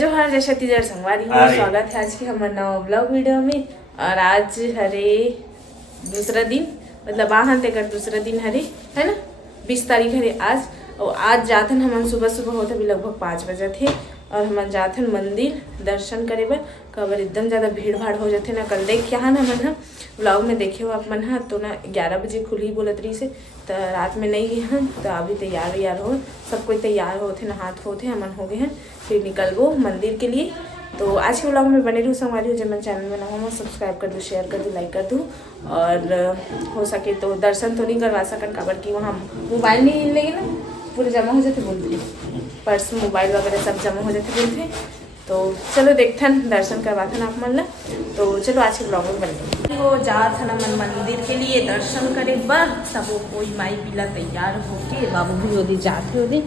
जोहार जय छत्तीसगढ़ संगवारी हो स्वागत है आज के हमारे नवा ब्लॉग वीडियो में। और आज हरे दूसरा दिन मतलब आहन तेकर दूसरा दिन हरे है ना 20 तारीख हरे आज। और आज जाथन हमन सुबह सुबह होते भी लगभग 5 बजे थे और हमन जाथन मंदिर दर्शन करे बर। कबर एकदम ज़्यादा भीड़ भाड़ हो जाते ना। कल देख के हमन ह ब्लॉग में देखे हो आप मन हा तो ना 11 बजे खुली बोलत रही से तो रात में नहीं गए हैं। तो अभी तैयार हो सब कोई तैयार होते नहात होते हमन हो गए हैं फिर निकलबो मंदिर के लिए। तो आज के ब्लॉग में बने रहूँ संगवारी हो। जब मैं चैनल में नया हो सब्सक्राइब कर दूँ, शेयर कर दूँ, लाइक कर दूँ। और हो सके तो दर्शन तो नहीं करवा सकन काबर कि वहाँ मोबाइल नहीं लेंगे ना पूरे जमा हो जाते बोलते पर्स मोबाइल वगैरह सब जमा हो जाते बोलते। तो चलो देखथन दर्शन करवाथन आप मन ला। तो चलो आज के ब्लॉग में बने हो जाथन मन मंदिर के लिए दर्शन करे बर। सब कोई माई पीला तैयार होके बाबू भी ओदी जाते ओदे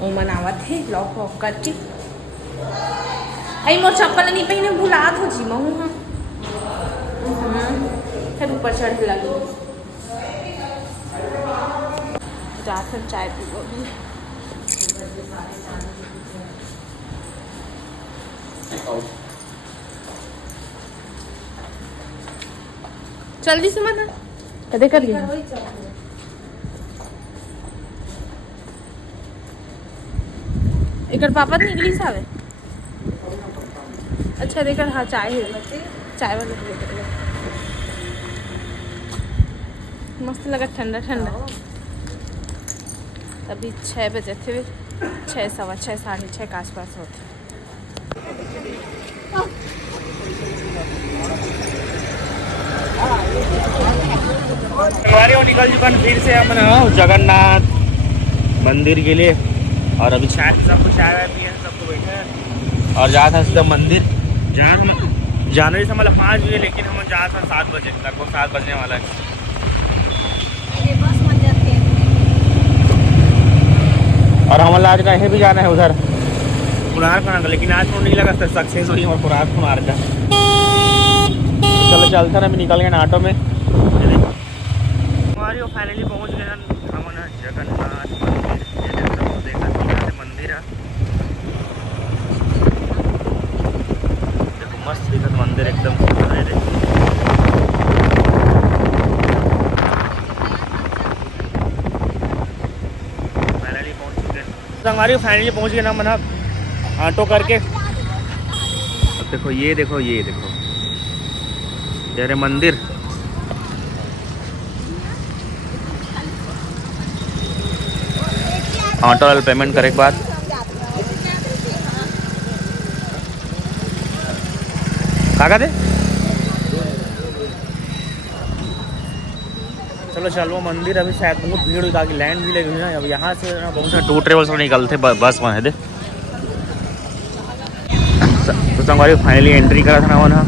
ओ मनावत है लॉक वॉक करके। आई मोर चप्पल नहीं पहने भुलात हो जी महू हाँ फिर ऊपर चढ़ लगी जाथन चाय पीबो भी। जल्दी से मत कदे कर लिया एकर पापा निकली सावे। अच्छा देकर हाँ चाय है चाय वाला मस्त लगा ठंडा ठंडा। अभी 6 बजे थे 6 सवा 6 साढ़े 6 के आसपास होते। निकल चुका फिर से हम जगन्नाथ मंदिर के लिए। और अभी चाय सबको चाय वाय पिए सबको बैठे हैं और जा था सीधा मंदिर। जहाँ हम जाने से मतलब 5 बजे लेकिन हम जा था 7 बजे लगभग 7 बजने वाला है। और हम आज कहीं भी जाना है उधर कुनार खाना का लेकिन आज तो नहीं लगा सक्सेस हुई और कुनार का। चलो चलते ना निकल गए ऑटो में। हमारी फाइनली पहुंच गए हम जगन्नाथ मंदिर। देखा मंदिर है देखो मस्त दिखत मंदिर एकदम फाइनली पहुंच चुके हैं। हमारी फाइनली पहुंच गए ना मना ऑटो करके। अब देखो ये देखो तेरे मंदिर ऑटो वाला पेमेंट करे के बाद का दे। चलो मंदिर अभी शायद बहुत भीड़ हुई ताकि लाइन भी लगी हुई है। अब यहाँ से ना बहुत सारे टूर ट्रेवल्स निकलते बस वहाँ दे। तो संगवारी फाइनली एंट्री करा था ना वहाँ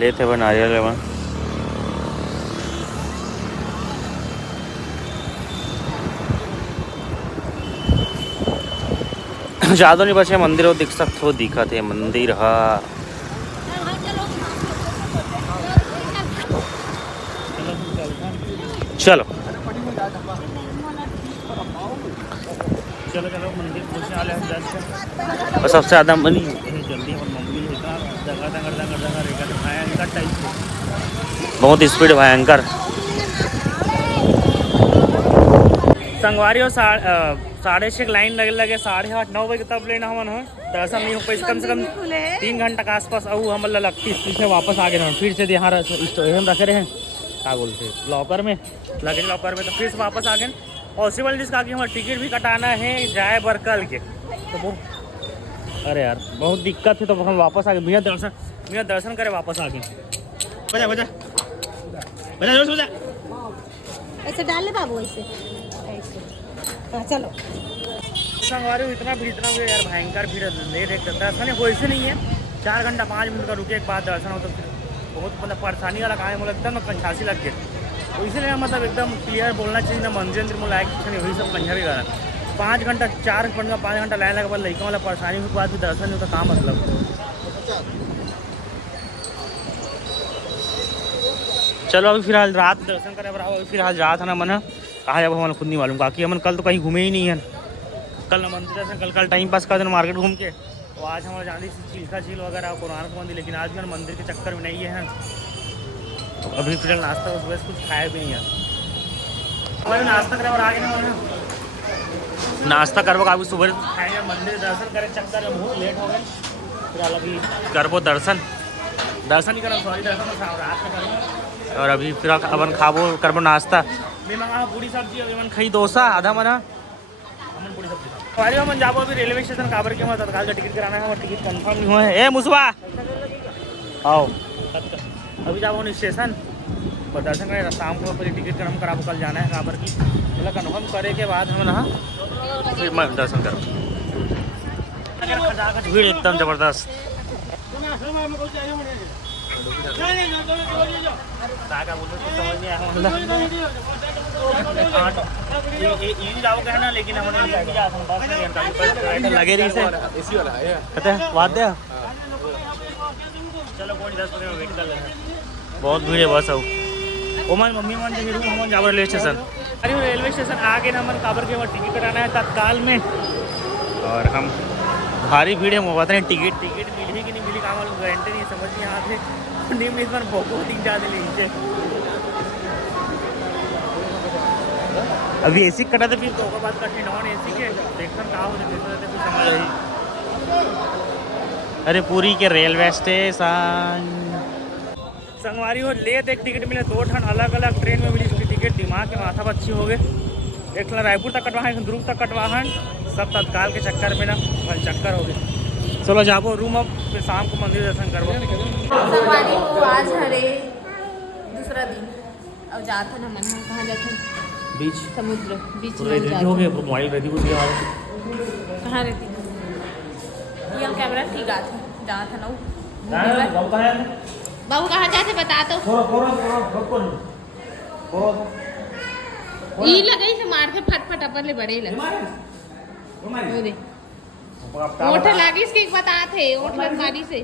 लेते हुए नारियल लेवन। ज़्यादा नहीं बचे मंदिर हो दिख सकते हो दिखत है मंदिर हा। चलो मंदिर पहुँचने वाले हैं। और सबसे ज़्यादा मनी जल्दी भयंकर टाइप बहुत स्पीड भयंकर संगवारी और 6:30 लाइन लगे 8:30 9 बजे तब लेना हमन है दर्शन नहीं हो पाई कम से कम 3 घंटा के आसपास। और हम लगती पीछे वापस आ गए फिर से यहाँ रखे रहे क्या बोलते लॉकर में लगेज लॉकर में। तो फिर से वापस आ गए पॉसिबल जिसका कि हमारा टिकट भी कटाना है जाए बर कल के। तो वो अरे यार बहुत दिक्कत है तो हम वापस आ गए बिना दर्शन करे वापस आ गए। बजा ऐसे डाले बाबू ऐसे चलो संगवारी इतना भीड़ यार भयंकर भीड़ लेट दर्शन वैसे नहीं है 4 घंटा 5 मिनट का रुके के बाद दर्शन हो तो फिर बहुत मतलब परेशानी वाला काम है। मतलब एकदम कंछासी लग गए तो इसीलिए मतलब एकदम क्लियर बोलना चाहिए ना मंदिर में लायक वही सब पंजाबी गाना 5 घंटा 5 घंटा लाइन लगे बाद लड़का वाला परेशानी के बाद भी दर्शन नहीं होता काम मतलब। चलो अभी फिलहाल रात दर्शन करे फिलहाल रात है ना मन कहाँ जब हमें खुद नहीं मालूम, बाकी हम कल तो कहीं घूमे ही नहीं हैं। कल मंदिर से कल टाइम पास कर देना मार्केट घूम के, तो आज हमारे जानी चिल्का झील वगैरह कोणार्क मंदिर, लेकिन आज भी मंदिर के चक्कर में नहीं है। तो अभी फिलहाल नाश्ता सुबह कुछ खाया भी नहीं है। हमारे नाश्ता करे और आगे ना नाश्ता करबो अभी सुबह खाए मंदिर दर्शन करे चक्कर में बहुत लेट हो गए। फिर अभी करबो दर्शन ही करो, सॉरी दर्शन रात में करो। और अभी फिर अपन खाबो करबो नाश्ता। मैं मंगा पूरी सब्जी, अभी मन खाई डोसा आधा मना हमन पूरी सब्जी हमारे हम जाबो अभी रेलवे स्टेशन काबर के वहाँ तत्काल का टिकट कराना है, हमारा टिकट कंफर्म नहीं हुआ है। ए मुसवा आओ अभी जाबो स्टेशन पर दर्शन करें, शाम को फिर टिकट कर हम कराबो, कल जाना है काबर की मतलब कन्फर्म करे के बाद हम ना फिर मैं दर्शन करूँ। भीड़ एकदम जबरदस्त। लेकिन लगे रही से वाद्य चलो कोई 10 मिनट वेट कर लेना। बहुत भीड़ है बस। अब ओ हमारी मम्मी मन से हम जाबर रेलवे स्टेशन रेलवे स्टेशन आगे ना मन काबर के वहाँ टिकट कराना है तत्काल में। और हम भारी भीड़ है, पता नहीं टिकट मिली कि नहीं मिली, काम गारंटी नहीं समझ नहीं यहाँ से निम्न इस बार बहुत दिन ज़्यादा लीजिए। अभी एसी कटा था फिर तो बात कटी नॉन एसी के देखकर कहा हो फिर समझ आई। अरे पूरी के रेलवे स्टेशन संगवारी हो ले एक टिकट मिले 2 ठन अलग अलग ट्रेन में मिली इसकी टिकट, दिमाग के माथा पर अच्छी हो गए। एक रायपुर तक कटवाहन, एक दुर्ग तक कटवाहन, सब तत्काल के चक्कर में ना फल चक्कर हो गए। चलो जाबो रूम, अब फिर शाम को मंदिर दर्शन करबो। संगवारी हो आज हरे दूसरा दिन और जात न मन कहाँ जाते बीच समुद्र बीच में रेडी हो गए, मोबाइल रेडी हो गया। कहाँ रहती ये हम कैमरा ठीक आ था जहाँ था ना बाबू कहाँ जाते बता तो ई लगे से मार के फटफट अपन ले बड़े लगे ओठ लागी इसके एक बता थे ओठ लग मारी से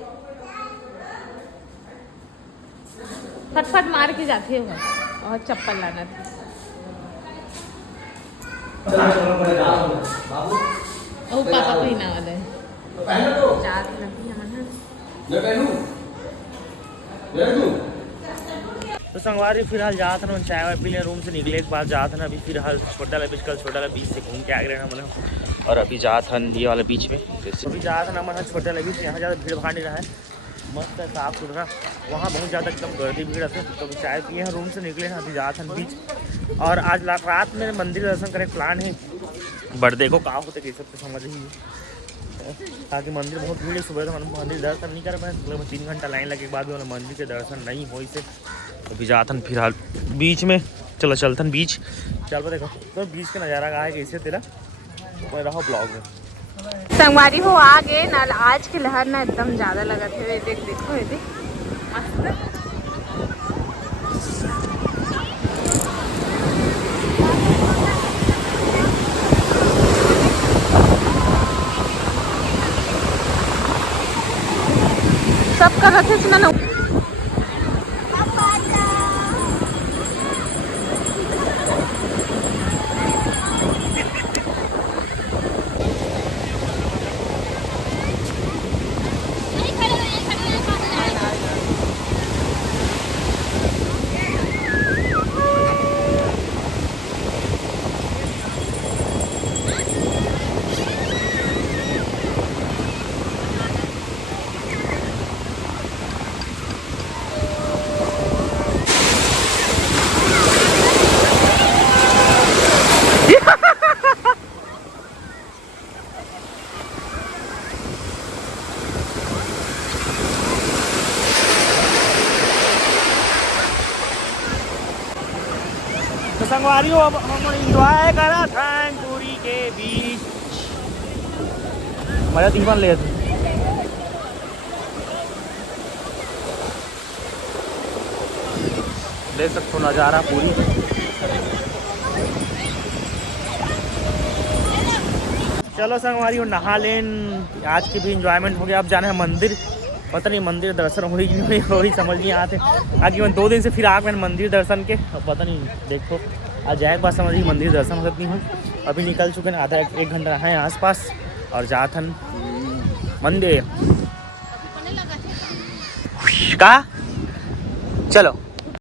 फटफट मार के जाते हो और चप्पल लाना था। ओ पापा पहना वाला है चार लगी हमन तो संगवारी फिलहाल जात ना चाय वाय पी ले, रूम से निकले के बाद जात ना अभी फिलहाल छोटा वाला बीच, कल छोटा वाला बीच से घूम के आ गए ना मतलब। और अभी जात हन ये वाला बीच में, अभी जात ना मतलब छोटा वाला बीच, यहाँ ज़्यादा भीड़ भाड़ नहीं रहा है, मस्त है साफ सुथरा। वहाँ बहुत ज़्यादा एकदम गर्दी भीड़ है। तो चाय पिए हैं, रूम से निकले हैं, अभी जात हन बीच। और आज रात में मंदिर दर्शन करें प्लान है, बर्थडे को कहा होते कैसे तो समझ ही है ताकि मंदिर बहुत भीड़ है। सुबह तो मंदिर दर्शन नहीं कर पाए, सुबह में 3 घंटा लाइन लगे के बाद भी मंदिर के दर्शन नहीं हो से। तो भी जातन फिलहाल बीच में चलो चलतन बीच चल पर देखो तो बीच का नज़ारा कहा है कैसे तेरा तो रहो ब्लॉग में। संगवारी हो आगे ना आज की लहर ना एकदम ज़्यादा लगा थे। देख देखो ये देख मस्त सब कर रहे थे ना तो संगवारी हो अब हम इंजॉय करा थानपुरी के बीच मजा तीन ले देख सकते हो नज़ारा पूरी। चलो संगवारी हो नहा लेन, आज की भी इंजॉयमेंट हो गया। अब जाना है मंदिर, पता नहीं मंदिर दर्शन हो ही नहीं हो ही समझ नहीं आते। आगे 2 दिन से फिर आ गए मंदिर दर्शन के, अब पता नहीं देखो आज जाए के पास समझिए मंदिर दर्शन हो सकती हूँ। अभी निकल चुके हैं, आधा एक घंटा है आसपास और जाथन मंदिर का चलो।